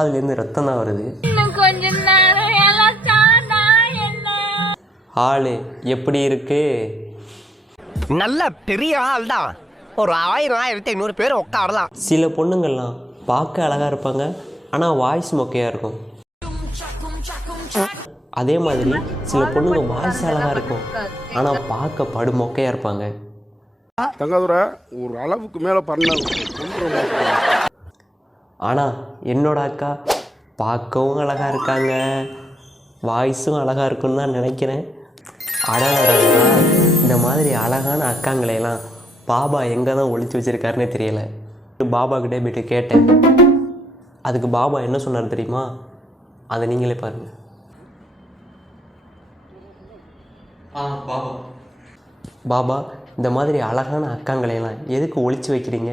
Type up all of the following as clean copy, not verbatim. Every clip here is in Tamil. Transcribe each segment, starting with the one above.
காதுலேருந்து ரத்தம் தான் வருது. ஆளு எப்படி இருக்கு? நல்ல பெரிய ஆள் தான். ஒரு 1000 1500 பேர் உட்காரலாம். சில பொண்ணுங்கள்லாம் பார்க்க அழகாக இருப்பாங்க, ஆனால் வாய்ஸ் மொக்கையாக இருக்கும். அதே மாதிரி சில பொண்ணுங்க வாய்ஸ் அழகாக இருக்கும், ஆனால் பார்க்க படு மொக்கையாக இருப்பாங்க. தங்காதுரை ஒரு அளவுக்கு மேலே பண்ண. ஆனால் என்னோட அக்கா பார்க்கவும் அழகாக இருக்காங்க, வாய்ஸும் அழகாக இருக்குன்னு தான் நினைக்கிறேன். அழகா இந்த மாதிரி அழகான அக்காங்களையெல்லாம் பாபா எங்கே தான் ஒழிச்சு வச்சுருக்காருன்னே தெரியலை. பாபாக்கிட்டே போய்ட்டு கேட்டேன். அதுக்கு பாபா என்ன சொன்னார் தெரியுமா? அதை நீங்களே பாருங்கள். பாபா இந்த மாதிரி அழகான அக்காங்களையெல்லாம் எதுக்கு ஒழிச்சு வைக்கிறீங்க?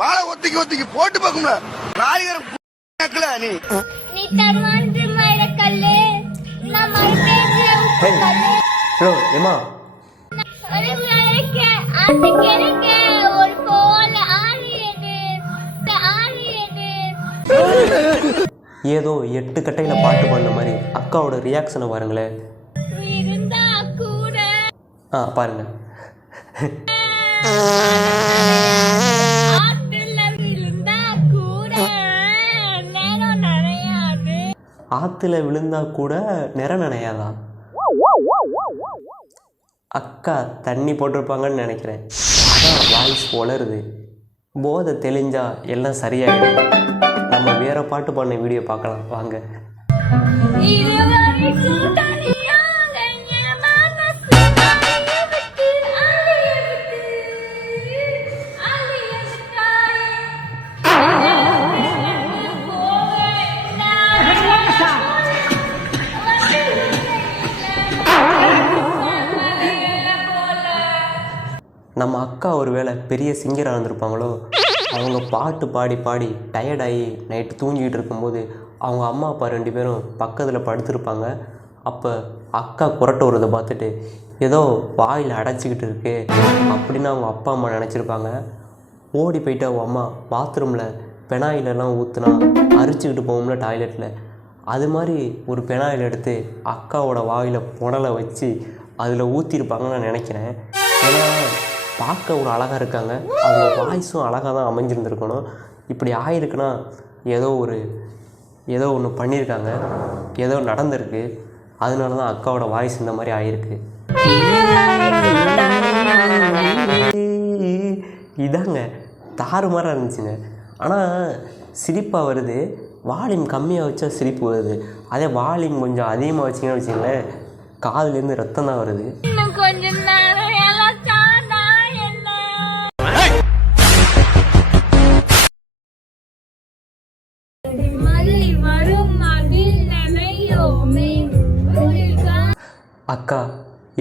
வாழை ஒத்திக்கு ஒத்திக்கு போட்டு பார்க்கும்ல. ஹலோ ஏமா, ஏதோ 8 கட்டையில் பாட்டு பாடின மாதிரி அக்காவோட ரியாக்ஷனை பாருங்களேன். பாருங்க. ஆத்துல விழுந்தா கூட நிற நனையாதா? அக்கா தண்ணி போட்டிருப்பாங்கன்னு நினைக்கிறேன். அதான் வாய்ஸ் வளருது. போதை தெளிஞ்சா எல்லாம் சரியாயிடும். நம்ம வேற பாட்டு பாடின வீடியோ பார்க்கலாம் வாங்க. நம்ம அக்கா ஒரு வேளை பெரிய சிங்கராக இருந்திருப்பாங்களோ. அவங்க பாட்டு பாடி பாடி டயர்டாகி நைட்டு தூங்கிட்டு இருக்கும்போது அவங்க அம்மா அப்பா 2 பேரும் பக்கத்தில் படுத்திருப்பாங்க. அப்போ அக்கா குரட்டை வருதை பார்த்துட்டு ஏதோ வாயில் அடைச்சிக்கிட்டு இருக்கு அப்படின்னு அவங்க அப்பா அம்மா நினச்சிருப்பாங்க. ஓடி போயிட்டு அவங்க அம்மா பாத்ரூமில் பெனாயிலெல்லாம் ஊற்றுனா அரிச்சிக்கிட்டு போகும்ல டாய்லெட்டில், அது மாதிரி ஒரு பெனாயில் எடுத்து அக்காவோட வாயில் புடலை வச்சு அதில் ஊற்றிருப்பாங்கன்னு நான் நினைக்கிறேன். ஏன்னா பார்க்க ஒரு அழகாக இருக்காங்க, அவங்க வாய்ஸும் அழகாக தான் அமைஞ்சிருந்துருக்கணும். இப்படி ஆகிருக்குன்னா ஏதோ ஒன்று பண்ணியிருக்காங்க, ஏதோ நடந்திருக்கு. அதனால தான் அக்காவோட வாய்ஸ் இந்த மாதிரி ஆகிருக்கு. இதாங்க தாறுமாறாக இருந்துச்சுங்க. ஆனால் சிரிப்பாக வருது. வால்யூம் கம்மியாக வச்சா சிரிப்பு வருது. அதே வால்யூம் கொஞ்சம் அதிகமாக வச்சிங்கன்னு வச்சிங்களேன், காதுலேருந்து ரத்தம் தான் வருது. அக்கா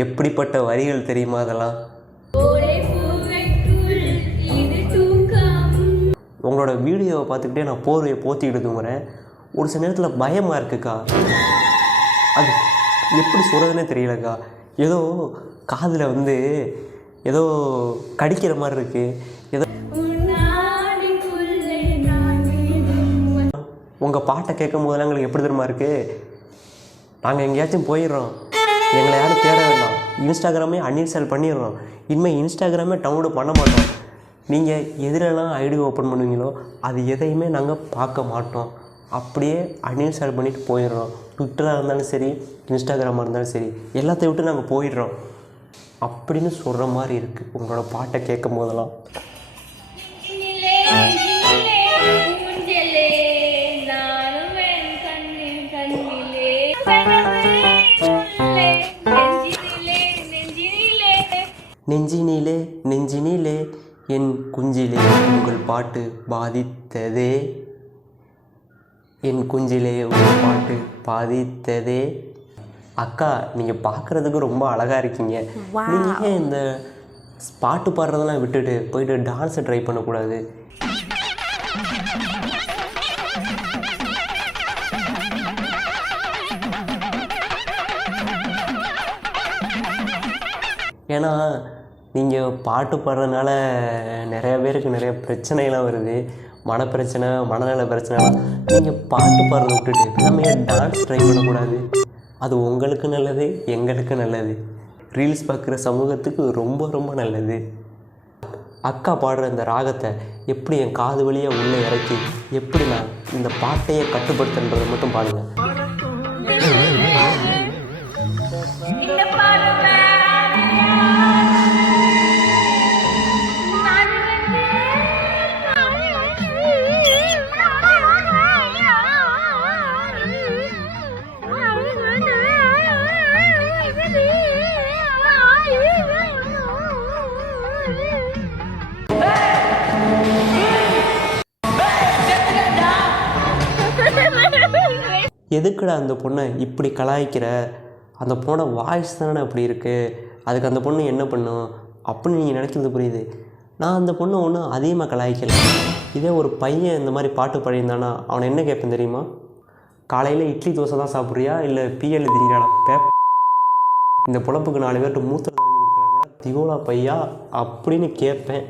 எப்படிப்பட்ட வரிகள் தெரியுமா அதெல்லாம்? உங்களோட வீடியோவை பார்த்துக்கிட்டே நான் போர்வையை போத்திக்கிட்டு தூங்குறேன். ஒரு சில நேரத்தில் பயமாக இருக்குக்கா. அது எப்படி சொல்கிறதுனே தெரியலக்கா. ஏதோ காதில் ஏதோ கடிக்கிற மாதிரி இருக்குது. ஏதோ உங்கள் பாட்டை கேட்கும் போதெல்லாம் எங்களுக்கு எப்படி தெரியுமா இருக்குது? நாங்கள் எங்கேயாச்சும் போயிடுறோம், எங்களை யாரும் தேட வேண்டாம், இன்ஸ்டாகிராமே அன்இன்ஸ்டால் பண்ணிடுறோம். இனிமேல் இன்ஸ்டாகிராமே டவுன்லோட் பண்ண மாட்டோம். நீங்கள் எதிலெல்லாம் ஐடி ஓப்பன் பண்ணுவீங்களோ அது எதையுமே நாங்கள் பார்க்க மாட்டோம். அப்படியே அன்இன்ஸ்டால் பண்ணிவிட்டு போயிடுறோம். ட்விட்டராக இருந்தாலும் சரி, இன்ஸ்டாகிராமாக இருந்தாலும் சரி, எல்லாத்தையும் விட்டு நாங்கள் போயிடுறோம் அப்படின்னு சொல்கிற மாதிரி இருக்குது உங்களோட பாட்டை கேட்கும் போதெல்லாம். நெஞ்சினிலே நெஞ்சினிலே என் குஞ்சிலே உங்கள் பாட்டு பாதித்ததே, என் குஞ்சிலே உங்கள் பாட்டு பாதித்ததே. அக்கா நீங்கள் பார்க்குறதுக்கு ரொம்ப அழகாக இருக்கீங்க. நீங்கள் இந்த பாட்டு பாடுறதெல்லாம் விட்டுட்டு போயிட்டு டான்ஸை ட்ரை பண்ணக்கூடாது. ஏன்னா நீங்கள் பாட்டு பாடுறதுனால நிறையா பேருக்கு நிறைய பிரச்சனைலாம் வருது. மனப்பிரச்சனை மனநல பிரச்சனைலாம் நீங்கள் பாட்டு பாடுறத விட்டுட்டு நம்ம ஏன் டான்ஸ் ட்ரை பண்ணக்கூடாது? அது உங்களுக்கு நல்லது, எங்களுக்கு நல்லது, ரீல்ஸ் பார்க்குற சமூகத்துக்கு ரொம்ப ரொம்ப நல்லது. அக்கா பாடுற இந்த ராகத்தை எப்படி என் காது வழியாக உள்ளே இறக்கி எப்படி நான் இந்த பாட்டையே கட்டுப்படுத்துன்றதை மட்டும் பாருங்கள். எதுக்குடா அந்த பொண்ணை இப்படி கலாய்க்கிற? அந்த பொண்ணோட வாய்ஸ் தானே அப்படி இருக்குது, அதுக்கு அந்த பொண்ணு என்ன பண்ணும் அப்படின்னு நீங்கள் நினைக்கிறது புரியுது. நான் அந்த பொண்ணை ஒன்றும் அதிகமாக கலாய்க்கலை. இதே ஒரு பையன் இந்த மாதிரி பாட்டு பாடியிருந்தானா அவனை என்ன கேட்பேன் தெரியுமா? காலையில் இட்லி தோசை தான் சாப்பிட்றியா இல்லை பிஎல் திங்கிறாடா இந்த பொழப்புக்கு 4 பேர்கிட்ட மூத்திரத்தை வாங்கி கொடுக்கலாம் கூட திகோலா பையா அப்படின்னு கேட்பேன்.